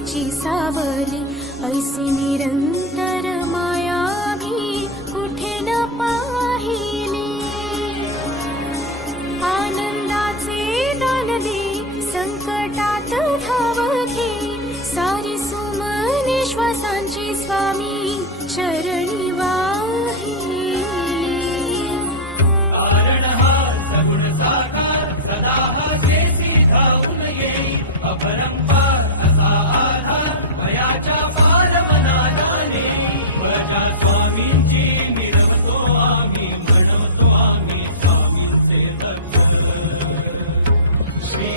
तुझीची सावली, ऐसी निरंतर माया मी कुठे न पाहिली. आनंदाचे दान दे, संकटात धाव घे, सारी सुमने श्वासांची स्वामी चरणी वाहिली. श्री